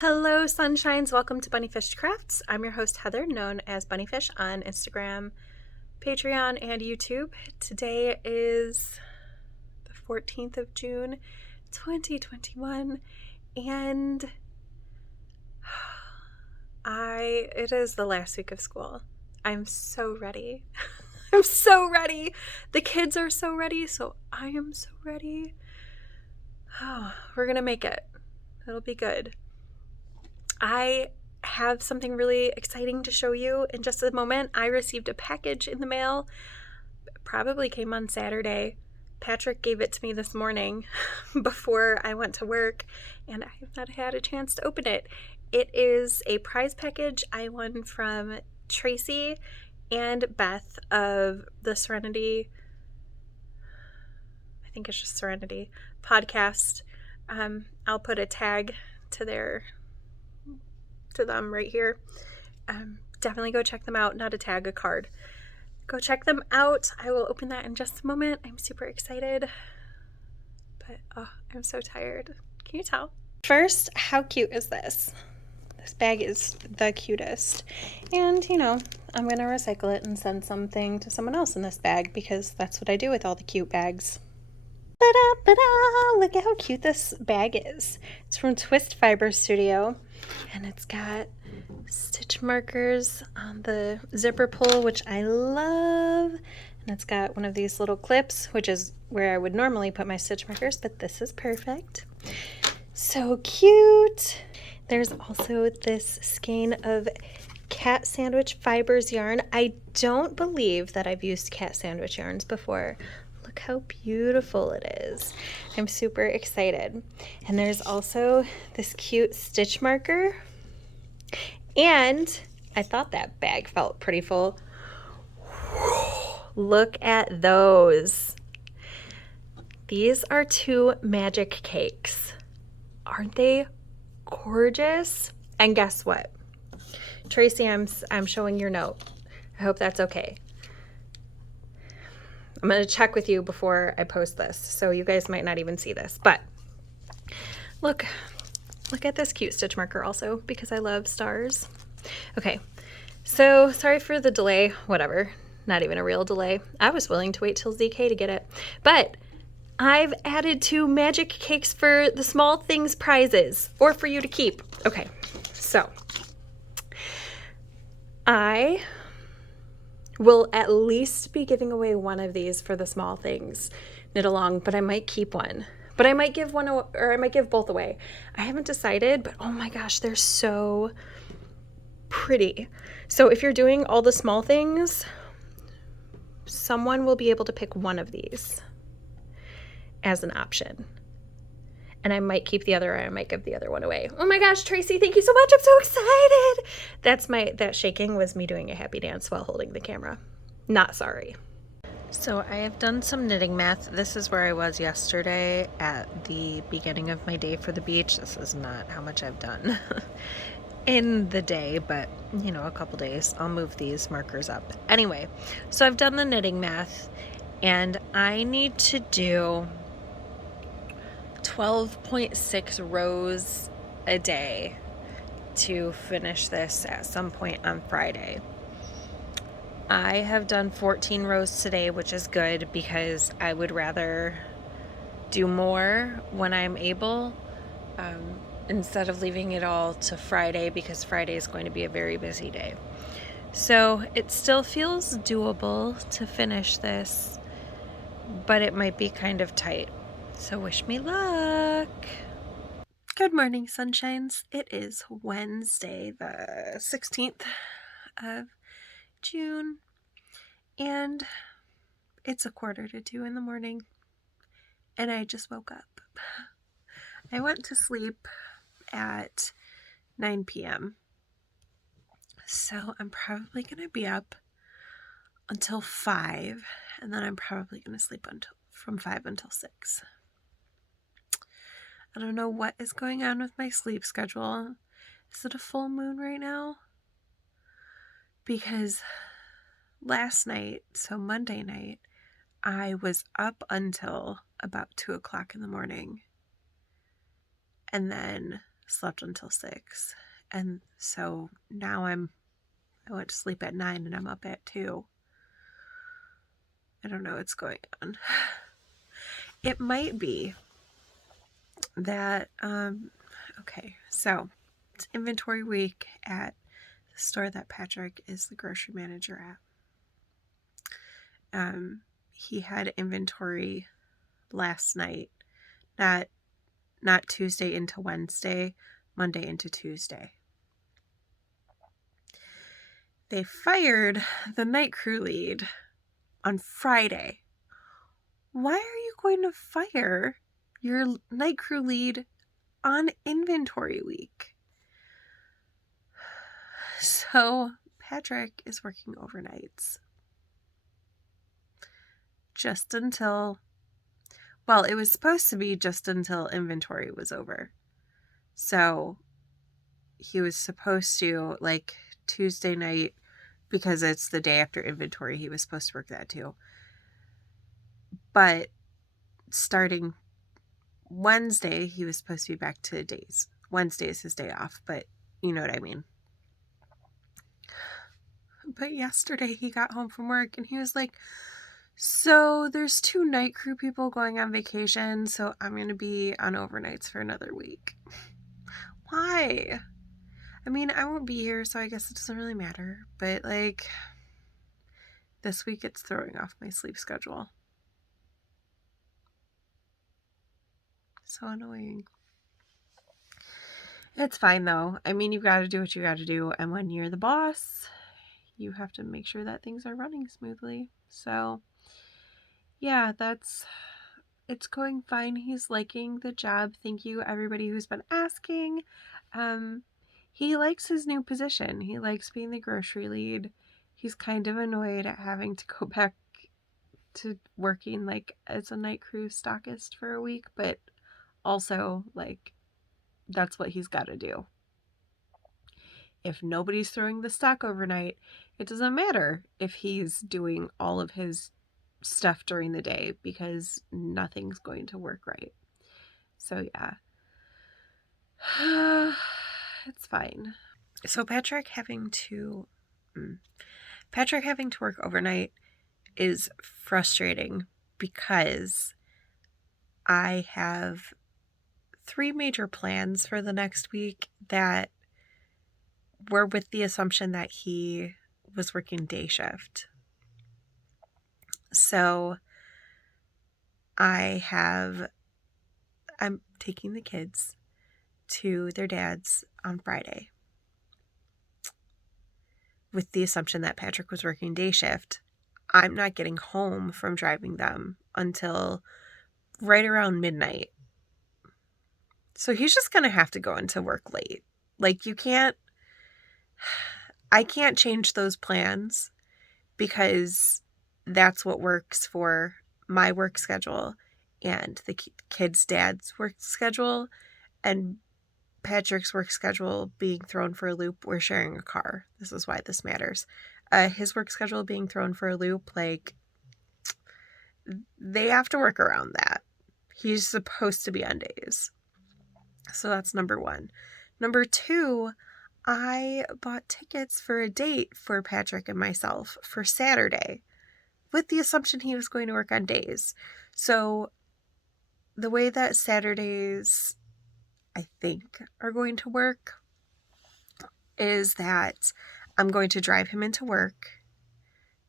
Hello, sunshines. Welcome to BunniPhish Crafts. I'm your host, Heather, known as BunniPhish on Instagram, Patreon, and YouTube. Today is the 14th of June, 2021, and it is the last week of school. I'm so ready. I'm so ready. The kids are so ready, so I am so ready. Oh, we're going to make it. It'll be good. I have something really exciting to show you in just a moment. I received a package in the mail. It probably came on Saturday. Patrick gave it to me this morning before I went to work, and I have not had a chance to open it. It is a prize package I won from Tracy and Beth of the Serenity, I think it's just Serenity podcast. I'll put a tag to them right here. Definitely go check them out. Not a tag, a card. Go check them out. I will open that in just a moment. I'm super excited, but I'm so tired. Can you tell? First, how cute is this? This bag is the cutest. And, I'm going to recycle it and send something to someone else in this bag because that's what I do with all the cute bags. Look at how cute this bag is. It's from Twist Fiber Studio, and it's got stitch markers on the zipper pull, which I love, and it's got one of these little clips, which is where I would normally put my stitch markers, but this is perfect. So cute. There's also this skein of cat sandwich fibers yarn. I don't believe that I've used cat sandwich yarns before. Look how beautiful it is. I'm super excited. And there's also this cute stitch marker. And I thought that bag felt pretty full. Look at those. These are 2 magic cakes. Aren't they gorgeous? And guess what? Tracy, I'm showing your note. I hope that's okay. I'm going to check with you before I post this, so you guys might not even see this, but look at this cute stitch marker also, because I love stars. Okay, so sorry for the delay, whatever, not even a real delay. I was willing to wait till ZK to get it, but I've added 2 magic cakes for the small things prizes, or for you to keep. Okay, so I will at least be giving away one of these for the small things knit along, but I might keep one. But I might give one, or I might give both away. I haven't decided, but oh my gosh, they're so pretty. So if you're doing all the small things, someone will be able to pick one of these as an option. And I might keep the other, or I might give the other one away. Oh my gosh, Tracy, thank you so much. I'm so excited. That shaking was me doing a happy dance while holding the camera. Not sorry. So I have done some knitting math. This is where I was yesterday at the beginning of my day for the beach. This is not how much I've done in the day, but a couple days. I'll move these markers up. Anyway, so I've done the knitting math, and I need to do 12.6 rows a day to finish this at some point on Friday. I have done 14 rows today, which is good because I would rather do more when I'm able instead of leaving it all to Friday, because Friday is going to be a very busy day. So it still feels doable to finish this, but it might be kind of tight. So wish me luck. Good morning, sunshines. It is Wednesday, the 16th of June, and it's 1:45 in the morning, and I just woke up. I went to sleep at 9 p.m., so I'm probably going to be up until 5, and then I'm probably going to sleep from 5 until 6. I don't know what is going on with my sleep schedule. Is it a full moon right now? Because last night, so Monday night, I was up until about 2 o'clock in the morning. And then slept until 6. And so now I went to sleep at 9 and I'm up at 2. I don't know what's going on. It might be that, okay, so it's inventory week at the store that Patrick is the grocery manager at. He had inventory last night, not Tuesday into Wednesday, Monday into Tuesday. They fired the night crew lead on Friday. Why are you going to fire your night crew lead on inventory week? So Patrick is working overnights. Just until, well, it was supposed to be just until inventory was over. So he was supposed to, like, Tuesday night, because it's the day after inventory, he was supposed to work that too. But starting Wednesday, he was supposed to be back to days. Wednesday is his day off, but you know what I mean. But yesterday he got home from work and he was like, so there's 2 night crew people going on vacation, so I'm going to be on overnights for another week. Why? I mean, I won't be here, so I guess it doesn't really matter. But, like, this week it's throwing off my sleep schedule. So annoying. It's fine, though. I mean, you've got to do what you got to do. And when you're the boss, you have to make sure that things are running smoothly. So, yeah, it's going fine. He's liking the job. Thank you, everybody who's been asking. He likes his new position. He likes being the grocery lead. He's kind of annoyed at having to go back to working, like, as a night crew stockist for a week, but also, like, that's what he's got to do. If nobody's throwing the stock overnight, it doesn't matter if he's doing all of his stuff during the day, because nothing's going to work right. So yeah, it's fine. So Patrick having to work overnight is frustrating because I have 3 major plans for the next week that were with the assumption that he was working day shift. So I'm taking the kids to their dad's on Friday with the assumption that Patrick was working day shift. I'm not getting home from driving them until right around midnight. So he's just going to have to go into work late. Like, I can't change those plans because that's what works for my work schedule and the kid's dad's work schedule, and Patrick's work schedule being thrown for a loop. We're sharing a car. This is why this matters. His work schedule being thrown for a loop, like, they have to work around that. He's supposed to be on days. So that's number 1. Number 2, I bought tickets for a date for Patrick and myself for Saturday with the assumption he was going to work on days. So the way that Saturdays, I think, are going to work is that I'm going to drive him into work.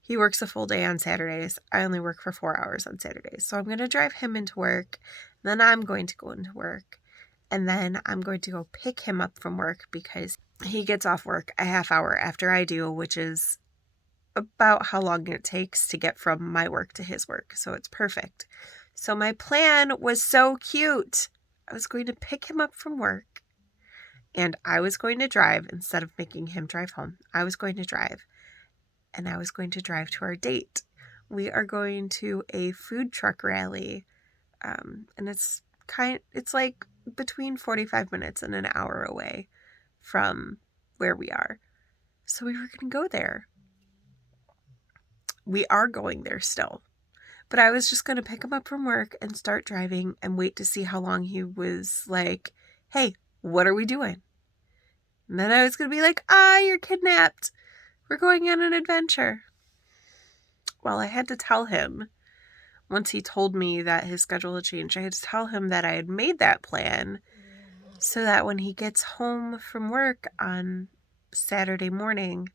He works a full day on Saturdays. I only work for 4 hours on Saturdays. So I'm going to drive him into work. Then I'm going to go into work. And then I'm going to go pick him up from work because he gets off work a half hour after I do, which is about how long it takes to get from my work to his work. So it's perfect. So my plan was so cute. I was going to pick him up from work and I was going to drive instead of making him drive home. I was going to drive and I was going to drive to our date. We are going to a food truck rally. And it's like between 45 minutes and an hour away from where we are. So we were going to go there. We are going there still. But I was just going to pick him up from work and start driving and wait to see how long he was like, hey, What are we doing? And then I was going to be like, you're kidnapped. We're going on an adventure. Well, I had to tell him, once he told me that his schedule had changed, I had to tell him that I had made that plan so that when he gets home from work on Saturday morning,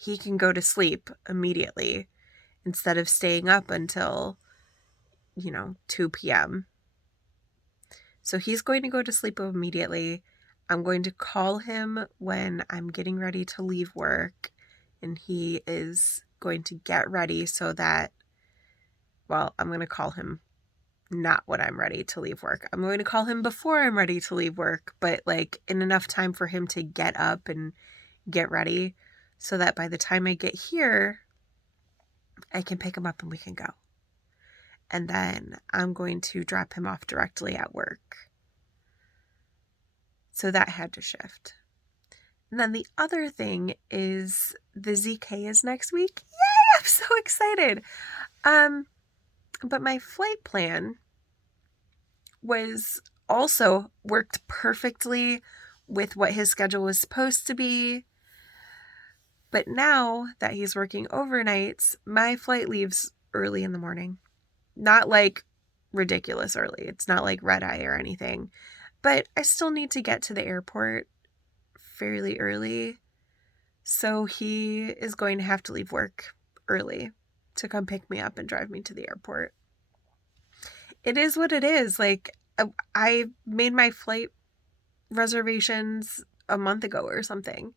he can go to sleep immediately instead of staying up until, 2 p.m. So he's going to go to sleep immediately. I'm going to call him when I'm getting ready to leave work, and he is going to get ready so that, I'm going to call him not when I'm ready to leave work. I'm going to call him before I'm ready to leave work, but like in enough time for him to get up and get ready so that by the time I get here, I can pick him up and we can go. And then I'm going to drop him off directly at work. So that had to shift. And then the other thing is the ZK is next week. Yay! I'm so excited. But my flight plan was also worked perfectly with what his schedule was supposed to be. But now that he's working overnights, my flight leaves early in the morning. Not like ridiculous early. It's not like red eye or anything. But I still need to get to the airport fairly early. So he is going to have to leave work early to come pick me up and drive me to the airport. It is what it is. Like, I made my flight reservations a month ago or something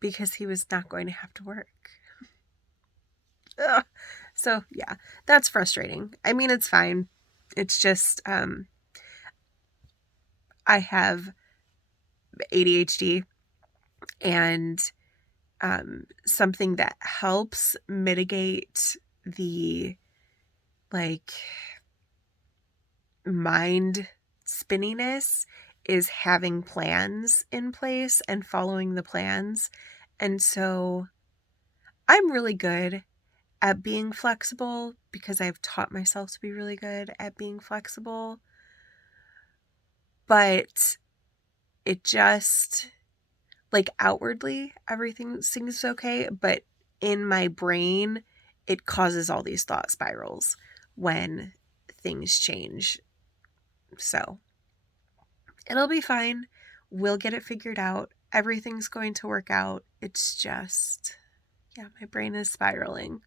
because he was not going to have to work. Ugh. So yeah, that's frustrating. I mean, it's fine. It's just, I have ADHD, and something that helps mitigate the mind spinniness is having plans in place and following the plans. And so I'm really good at being flexible because I've taught myself to be really good at being flexible. But it just, outwardly, everything seems okay. But in my brain, it causes all these thought spirals when things change. So it'll be fine. We'll get it figured out. Everything's going to work out. It's just, my brain is spiraling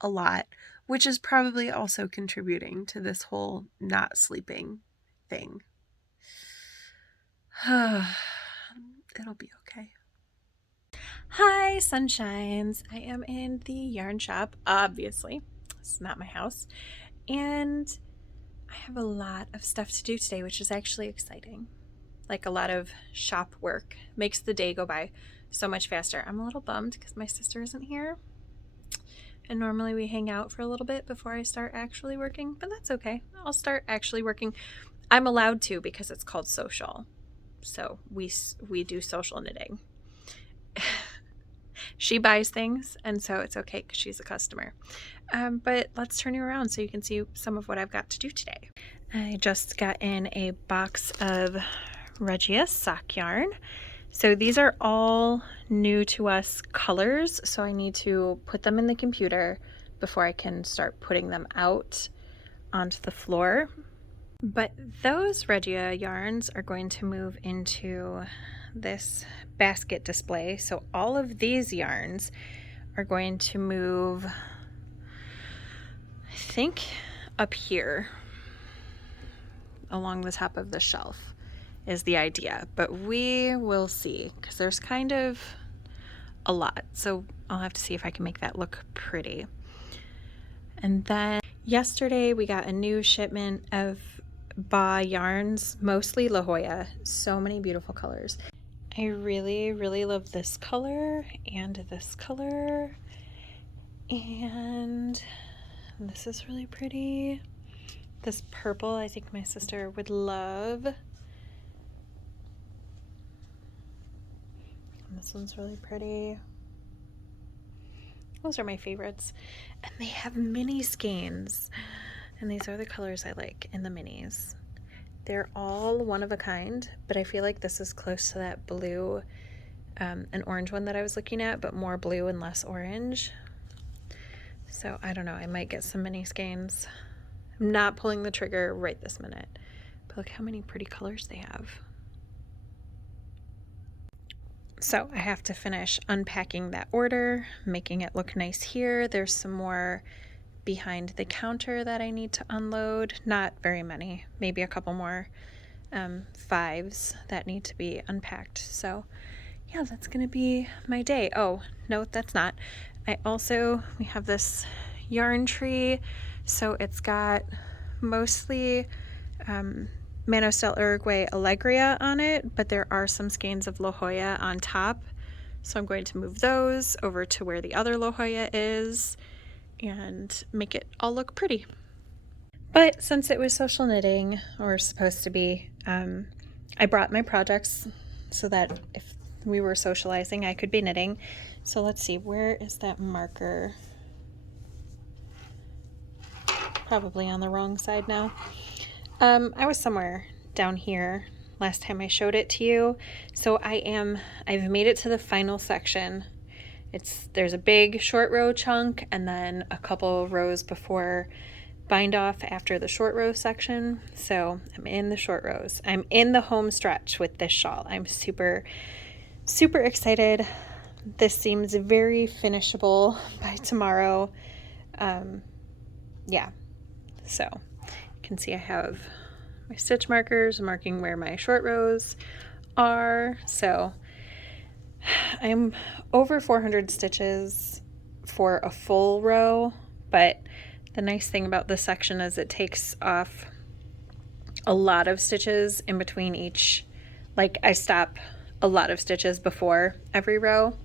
a lot, which is probably also contributing to this whole not sleeping thing. It'll be okay. Hi, sunshines. I am in the yarn shop, obviously. It's not my house. And I have a lot of stuff to do today, which is actually exciting. Like a lot of shop work. Makes the day go by so much faster. I'm a little bummed because my sister isn't here. And normally we hang out for a little bit before I start actually working, but that's okay. I'll start actually working. I'm allowed to because it's called social. So we do social knitting. She buys things, and so it's okay because she's a customer. But let's turn you around so you can see some of what I've got to do today. I just got in a box of Regia sock yarn. So these are all new to us colors, so I need to put them in the computer before I can start putting them out onto the floor. But those Regia yarns are going to move into this basket display. So all of these yarns are going to move, I think, up here along the top of the shelf is the idea. But we will see because there's kind of a lot. So I'll have to see if I can make that look pretty. And then yesterday we got a new shipment of Ba yarns, mostly La Jolla. So many beautiful colors. I really, really love this color and this color. And this is really pretty. This purple, I think my sister would love. And this one's really pretty. Those are my favorites. And they have mini skeins. And these are the colors I like in the minis. They're all one of a kind, but I feel like this is close to that blue and orange one that I was looking at, but more blue and less orange. So I don't know, I might get some mini skeins. I'm not pulling the trigger right this minute, but look how many pretty colors they have. So I have to finish unpacking that order, making it look nice here. There's some more behind the counter that I need to unload. Not very many, maybe a couple more fives that need to be unpacked. So yeah, that's gonna be my day. Oh, no, that's not. We have this yarn tree, so it's got mostly Manostel Uruguay Allegria on it, but there are some skeins of La Jolla on top. So I'm going to move those over to where the other La Jolla is and make it all look pretty. But since it was social knitting, or supposed to be, I brought my projects so that if we were socializing, I could be knitting. So let's see, where is that marker? Probably on the wrong side now. I was somewhere down here last time I showed it to you. So I've made it to the final section. There's a big short row chunk and then a couple rows before bind off after the short row section. So I'm in the short rows. I'm in the home stretch with this shawl. I'm super, super excited. This seems very finishable by tomorrow. Yeah, so you can see I have my stitch markers marking where my short rows are. So I'm over 400 stitches for a full row, but the nice thing about this section is it takes off a lot of stitches in between each, like I stop a lot of stitches before every row.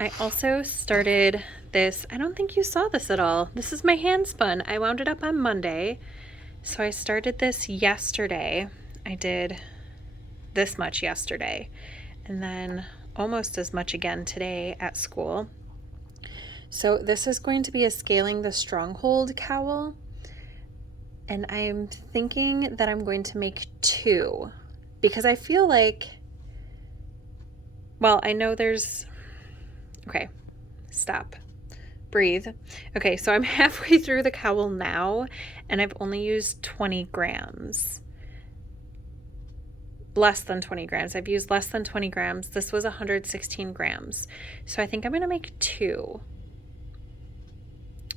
I also started this, I don't think you saw this at all. This is my hand spun. I wound it up on Monday. So I started this yesterday. I did this much yesterday and then almost as much again today at school. So this is going to be a Scaling the Stronghold cowl. And I'm thinking that I'm going to make 2 because I feel like, well, I know okay, stop, breathe. Okay, so I'm halfway through the cowl now and I've only used 20 grams. Less than 20 grams. I've used less than 20 grams. This was 116 grams. So I think I'm going to make 2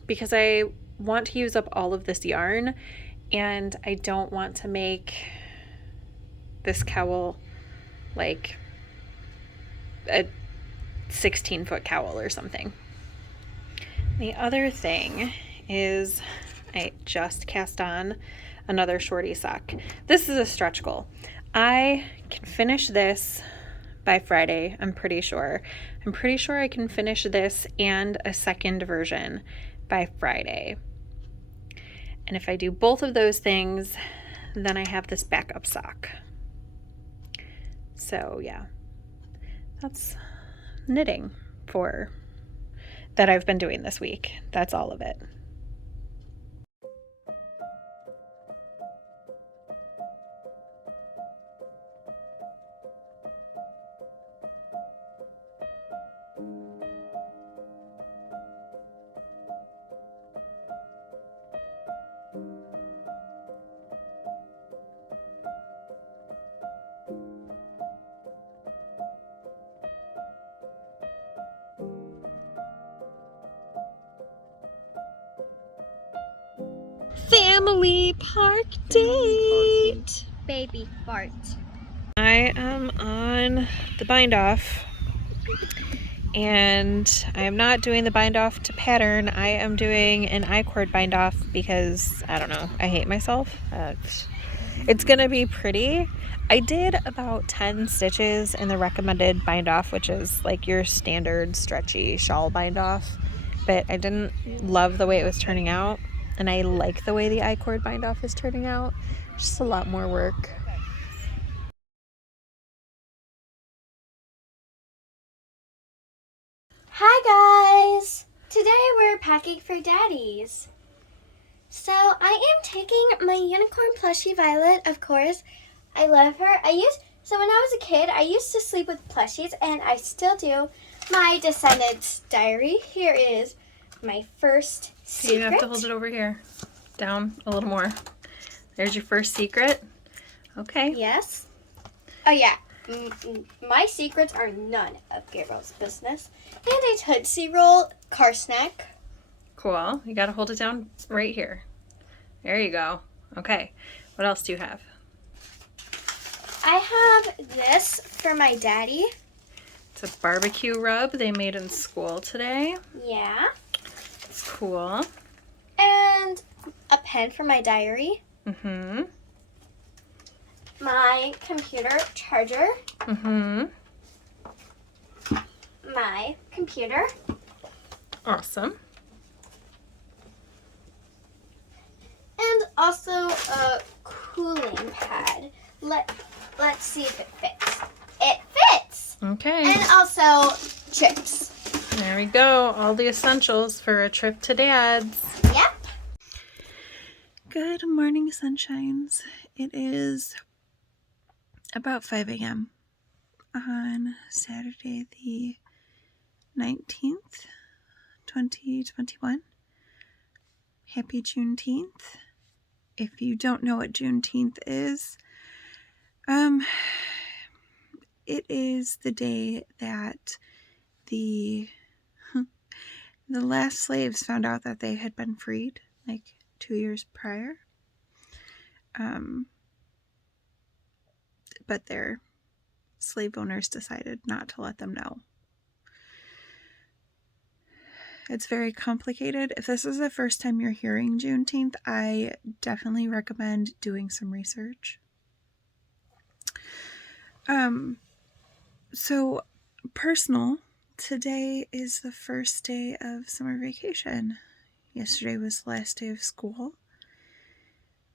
because I want to use up all of this yarn and I don't want to make this cowl like a 16-foot cowl or something. The other thing is I just cast on another shorty sock. This is a stretch goal. I can finish this by Friday, I'm pretty sure. I'm pretty sure I can finish this and a second version by Friday. And if I do both of those things, then I have this backup sock. So yeah, that's knitting that I've been doing this week. That's all of it. Family park date. Baby fart. I am on the bind off and I am not doing the bind off to pattern. I am doing an I-cord bind off because I don't know, I hate myself. It's gonna be pretty. I did about 10 stitches in the recommended bind off, which is like your standard stretchy shawl bind off, but I didn't love the way it was turning out. And I like the way the I-cord bind off is turning out. Just a lot more work. Hi guys! Today we're packing for Daddy's. So I am taking my unicorn plushie Violet, of course. I love her. So when I was a kid, I used to sleep with plushies, and I still do. My Descendants diary. Here is my first secret. You have to hold it over here. Down a little more. There's your first secret. Okay. Yes. Oh yeah. My secrets are none of Gabriel's business. And a Tootsie Roll car snack. Cool. You got to hold it down right here. There you go. Okay. What else do you have? I have this for my daddy. It's a barbecue rub they made in school today. Yeah. It's cool. And a pen for my diary. Mm-hmm. My computer charger. Mm-hmm. My computer. Awesome. And also a cooling pad. Let's see if it fits. It fits! Okay. And also chips. There we go. All the essentials for a trip to Dad's. Yep. Good morning, sunshines. It is about 5 a.m. on Saturday the 19th, 2021. Happy Juneteenth. If you don't know what Juneteenth is, it is the day that the last slaves found out that they had been freed, like 2 years prior. But their slave owners decided not to let them know. It's very complicated. If this is the first time you're hearing Juneteenth, I definitely recommend doing some research. So personal, today is the first day of summer vacation. Yesterday was the last day of school.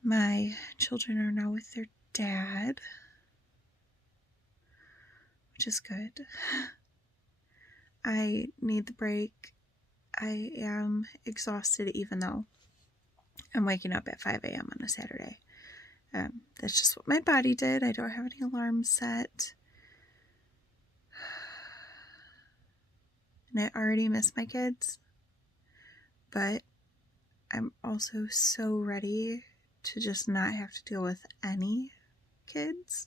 My children are now with their dad, which is good. I need the break. I am exhausted even though I'm waking up at 5 a.m. on a Saturday. That's just what my body did. I don't have any alarms set. And I already miss my kids. But I'm also so ready to just not have to deal with any kids.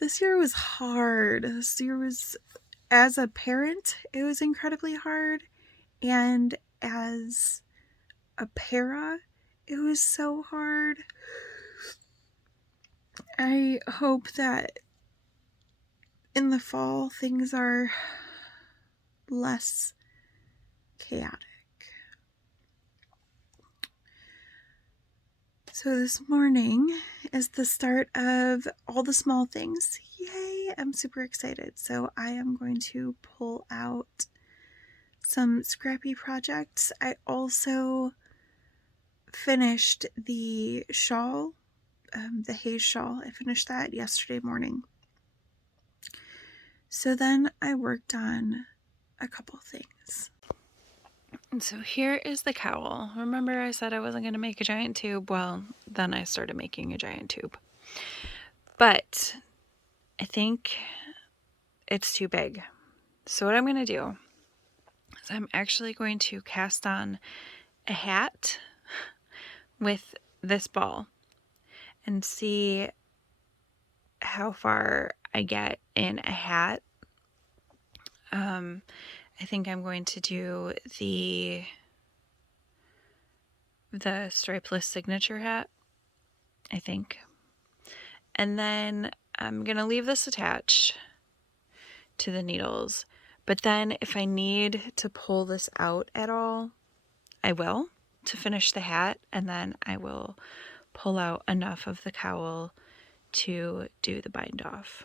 This year was hard. This year was, as a parent, it was incredibly hard. And as a para, it was so hard. I hope that in the fall things are less chaotic. So this morning is the start of all the small things. Yay! I'm super excited. So I am going to pull out some scrappy projects. I also finished the shawl, the Haze shawl. I finished that yesterday morning. So then I worked on a couple things. And so here is the cowl. Remember I said I wasn't going to make a giant tube? Well, then I started making a giant tube. But I think it's too big. So what I'm going to do is I'm actually going to cast on a hat with this ball and see how far I get in a hat. I think I'm going to do the stripeless signature hat, I think. And then I'm going to leave this attached to the needles. But then if I need to pull this out at all, I will to finish the hat. And then I will pull out enough of the cowl to do the bind off.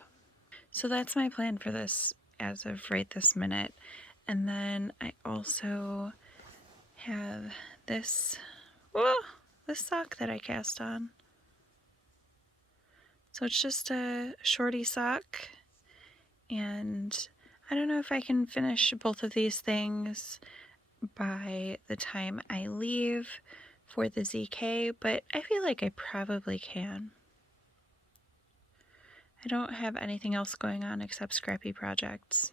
So that's my plan for this as of right this minute. And then I also have this sock that I cast on. So it's just a shorty sock, and I don't know if I can finish both of these things by the time I leave for the ZK, but I feel like I probably can. I don't have anything else going on except scrappy projects.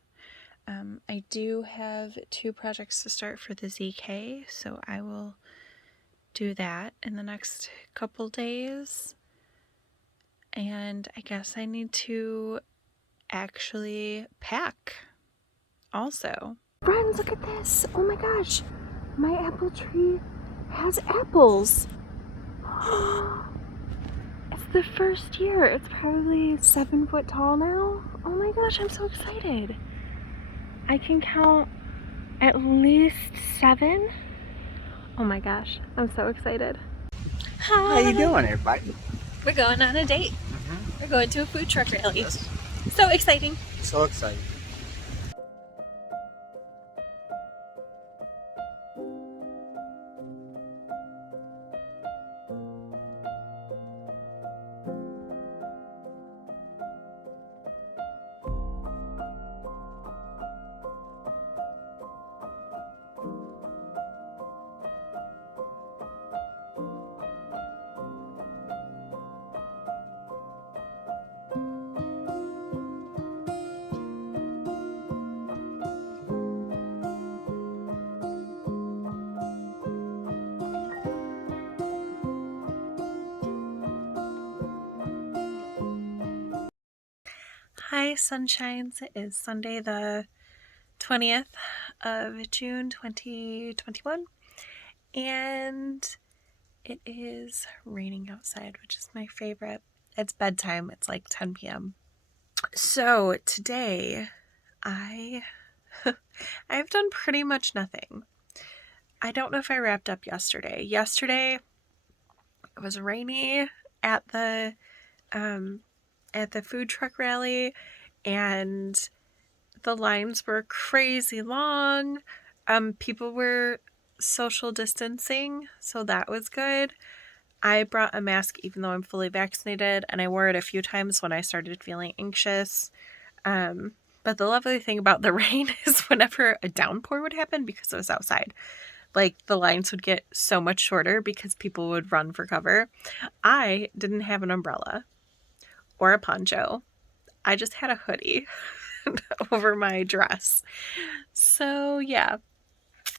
I do have 2 projects to start for the ZK, so I will do that in the next couple days. And I guess I need to actually pack also. Friends, look at this. Oh my gosh. My apple tree has apples. It's the first year. It's probably 7 foot tall now. Oh my gosh, I'm so excited. I can count at least 7. Oh my gosh, I'm so excited. Hi. How you doing, everybody? We're going on a date. We're going to a food truck rally. Yes. So exciting. So excited. Hi, sunshines. It is Sunday the 20th of June 2021, and it is raining outside, which is my favorite. It's bedtime. It's like 10 p.m. So today I've done pretty much nothing. I don't know if I wrapped up yesterday. Yesterday it was rainy at the food truck rally, and the lines were crazy long. People were social distancing, so that was good. I brought a mask even though I'm fully vaccinated, and I wore it a few times when I started feeling anxious. But the lovely thing about the rain is whenever a downpour would happen, because it was outside, like the lines would get so much shorter because people would run for cover. I didn't have an umbrella or a poncho. I just had a hoodie over my dress. So yeah,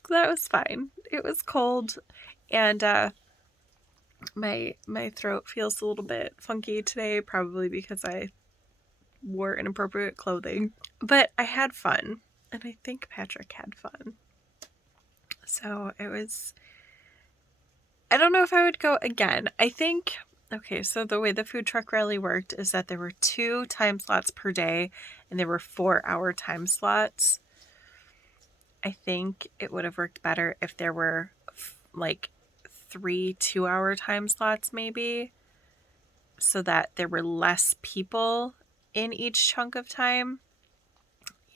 that was fine. It was cold, and my throat feels a little bit funky today, probably because I wore inappropriate clothing. But I had fun, and I think Patrick had fun. So it was, I don't know if I would go again. I think, okay, so the way the food truck rally worked is that there were 2 time slots per day, and there were 4-hour time slots. I think it would have worked better if there were like 3 2-hour time slots, maybe, so that there were less people in each chunk of time.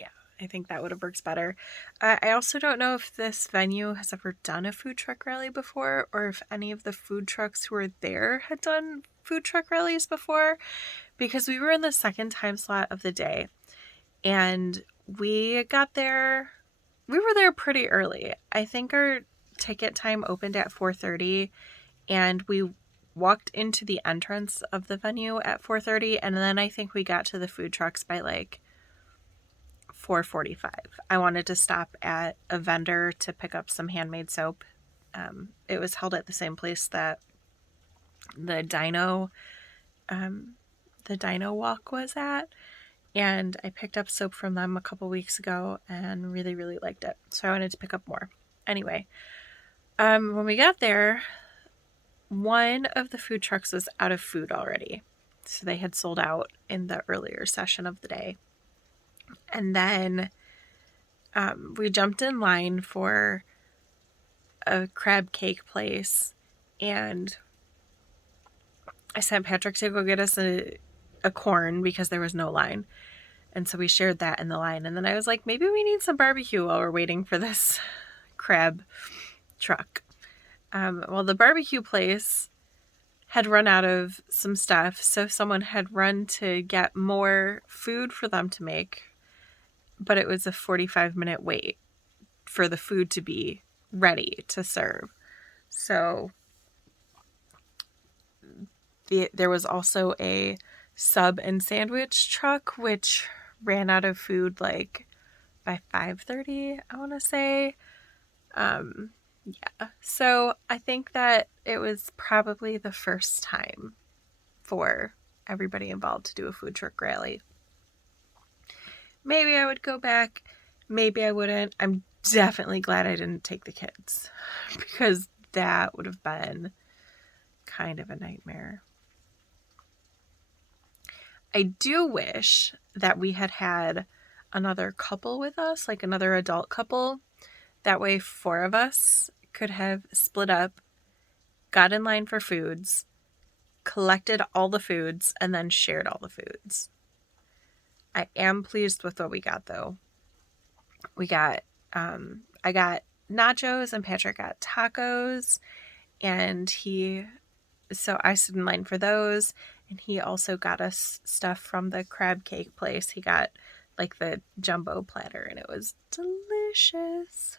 Yeah, I think that would have worked better. I also don't know if this venue has ever done a food truck rally before, or if any of the food trucks who were there had done food truck rallies before, because we were in the second time slot of the day, and we got there. We were there pretty early. I think our ticket time opened at 4:30, and we walked into the entrance of the venue at 4:30, and then I think we got to the food trucks by like 4:45. I wanted to stop at a vendor to pick up some handmade soap. It was held at the same place that the dino walk was at, and I picked up soap from them a couple weeks ago and really, really liked it. So I wanted to pick up more. Anyway, when we got there, one of the food trucks was out of food already. So they had sold out in the earlier session of the day. And then we jumped in line for a crab cake place, and I sent Patrick to go get us a corn because there was no line. And so we shared that in the line. And then I was like, maybe we need some barbecue while we're waiting for this crab truck. Well, the barbecue place had run out of some stuff, so someone had run to get more food for them to make, but it was a 45-minute wait for the food to be ready to serve. So there was also a sub and sandwich truck, which ran out of food like by 5:30, I want to say. Yeah. So I think that it was probably the first time for everybody involved to do a food truck rally. Maybe I would go back. Maybe I wouldn't. I'm definitely glad I didn't take the kids because that would have been kind of a nightmare. I do wish that we had had another couple with us, like another adult couple. That way, 4 of us could have split up, got in line for foods, collected all the foods, and then shared all the foods. I am pleased with what we got, though. We got, I got nachos and Patrick got tacos, and so I stood in line for those, and he also got us stuff from the crab cake place. He got like the jumbo platter, and it was delicious.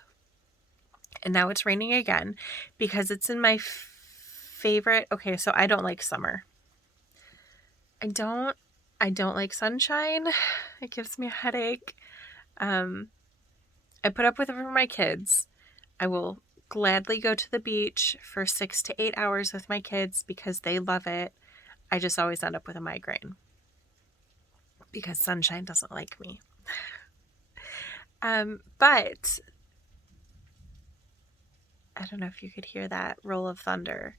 And now it's raining again because it's in my favorite. Okay, so I don't like summer. I don't like sunshine. It gives me a headache. I put up with it for my kids. I will gladly go to the beach for 6 to 8 hours with my kids because they love it. I just always end up with a migraine because sunshine doesn't like me. But I don't know if you could hear that roll of thunder.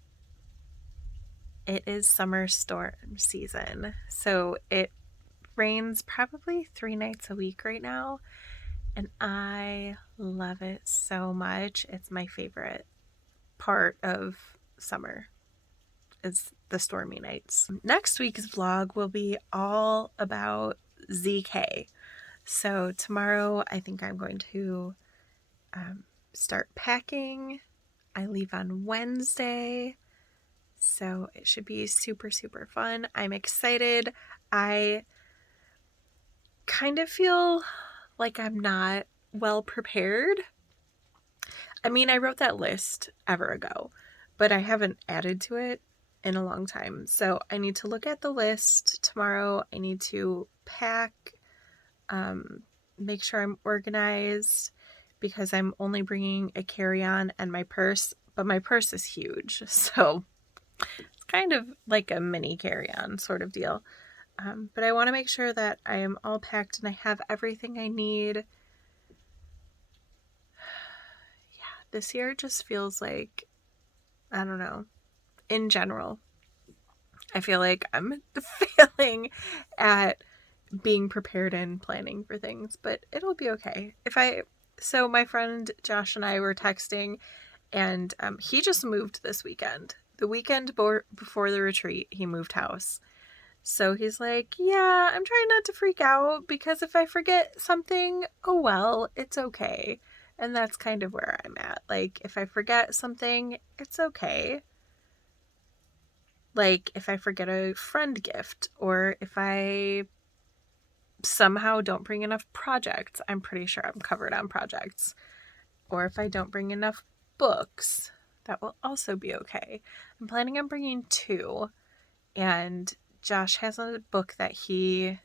It is summer storm season, so it rains probably 3 nights a week right now, and I love it so much. It's my favorite part of summer is the stormy nights. Next week's vlog will be all about ZK. So tomorrow I think I'm going to start packing. I leave on Wednesday. So it should be super, super fun. I'm excited. I kind of feel like I'm not well prepared. I mean, I wrote that list ever ago, but I haven't added to it in a long time. So I need to look at the list tomorrow. I need to pack, make sure I'm organized because I'm only bringing a carry-on and my purse, but my purse is huge. So it's kind of like a mini carry-on sort of deal. But I want to make sure that I am all packed and I have everything I need. Yeah, this year just feels like, I don't know, in general, I feel like I'm failing at being prepared and planning for things, but it'll be okay. So my friend Josh and I were texting, and he just moved this weekend. The weekend before the retreat, he moved house. So he's like, yeah, I'm trying not to freak out because if I forget something, oh well, it's okay. And that's kind of where I'm at. Like, if I forget something, it's okay. Like, if I forget a friend gift, or if I somehow don't bring enough projects, I'm pretty sure I'm covered on projects. Or if I don't bring enough books, that will also be okay. I'm planning on bringing 2, and Josh has a book that he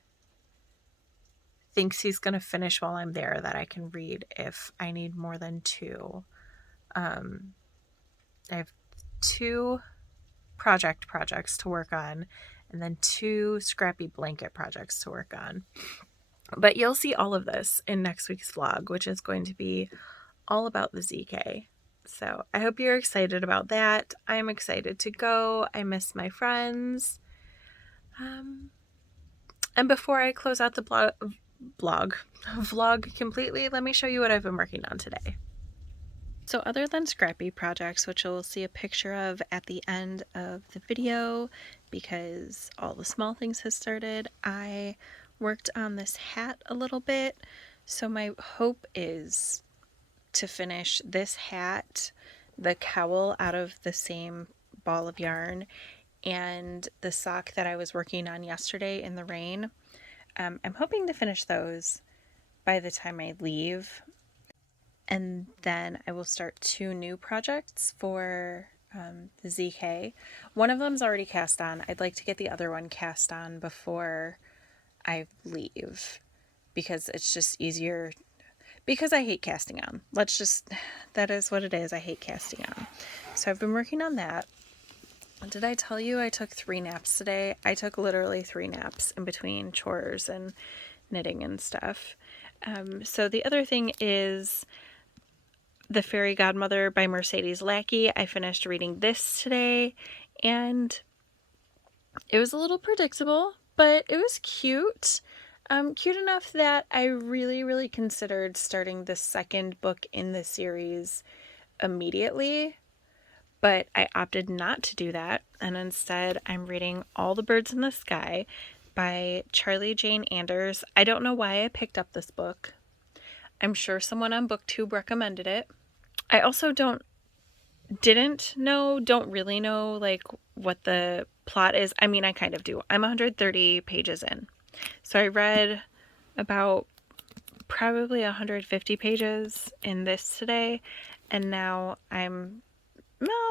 thinks he's going to finish while I'm there that I can read if I need more than 2. I have 2 projects to work on, and then 2 scrappy blanket projects to work on. But you'll see all of this in next week's vlog, which is going to be all about the ZK. So I hope you're excited about that. I'm excited to go. I miss my friends. And before I close out the vlog completely, let me show you what I've been working on today. So other than scrappy projects, which you'll see a picture of at the end of the video because all the small things have started, I worked on this hat a little bit. So my hope is to finish this hat, the cowl out of the same ball of yarn, and the sock that I was working on yesterday in the rain. I'm hoping to finish those by the time I leave. And then I will start 2 new projects for the ZK. One of them's already cast on. I'd like to get the other one cast on before I leave because it's just easier. Because I hate casting on. That is what it is. I hate casting on. So I've been working on that. Did I tell you I took 3 naps today? I took literally 3 naps in between chores and knitting and stuff. So the other thing is The Fairy Godmother by Mercedes Lackey. I finished reading this today, and it was a little predictable, but it was cute. Cute enough that I really, really considered starting the second book in the series immediately, but I opted not to do that, and instead I'm reading All the Birds in the Sky by Charlie Jane Anders. I don't know why I picked up this book. I'm sure someone on BookTube recommended it. I also don't really know like what the plot is. I mean, I kind of do. I'm 130 pages in. So I read about probably 150 pages in this today, and now I'm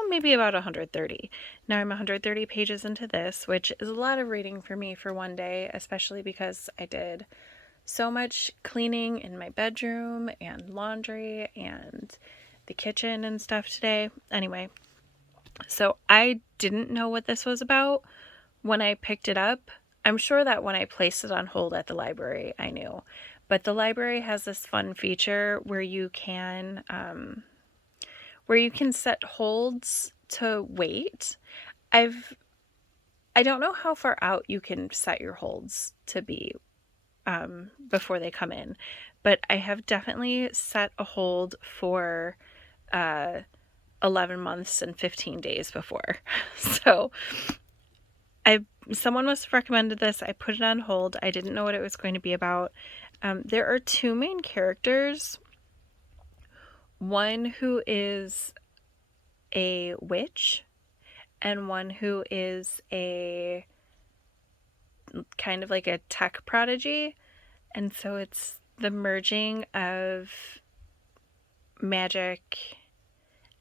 maybe about 130. Now I'm 130 pages into this, which is a lot of reading for me for one day, especially because I did so much cleaning in my bedroom and laundry and the kitchen and stuff today. Anyway, so I didn't know what this was about when I picked it up. I'm sure that when I placed it on hold at the library, I knew. But the library has this fun feature where you can set holds to wait. I don't know how far out you can set your holds to be before they come in, but I have definitely set a hold for 11 months and 15 days before. So someone must have recommended this. I put it on hold. I didn't know what it was going to be about. There are 2 main characters. One who is a witch and one who is a kind of like a tech prodigy. And so it's the merging of magic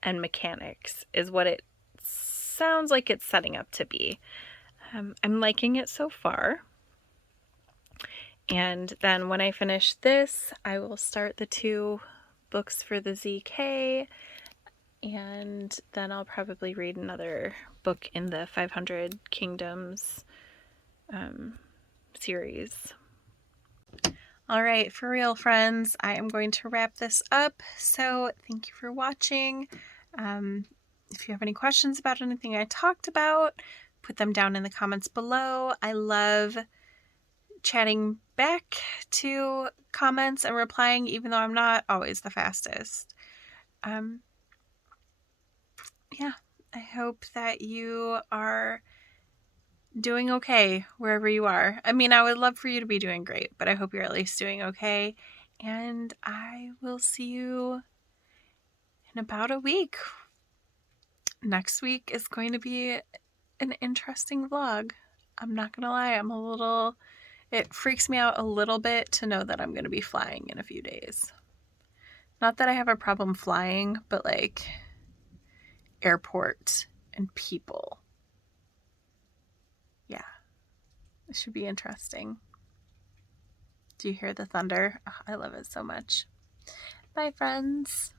and mechanics is what it sounds like it's setting up to be. I'm liking it so far. And then when I finish this, I will start the 2 books for the ZK, and then I'll probably read another book in the 500 Kingdoms series. All right, for real, friends, I am going to wrap this up. So thank you for watching. If you have any questions about anything I talked about, put them down in the comments below. I love chatting back to comments and replying, even though I'm not always the fastest. Yeah, I hope that you are doing okay wherever you are. I mean, I would love for you to be doing great, but I hope you're at least doing okay. And I will see you in about a week. Next week is going to be an interesting vlog. I'm not gonna lie, it freaks me out a little bit to know that I'm going to be flying in a few days. Not that I have a problem flying, but like airport and people. Yeah, it should be interesting. Do you hear the thunder? Oh, I love it so much. Bye, friends.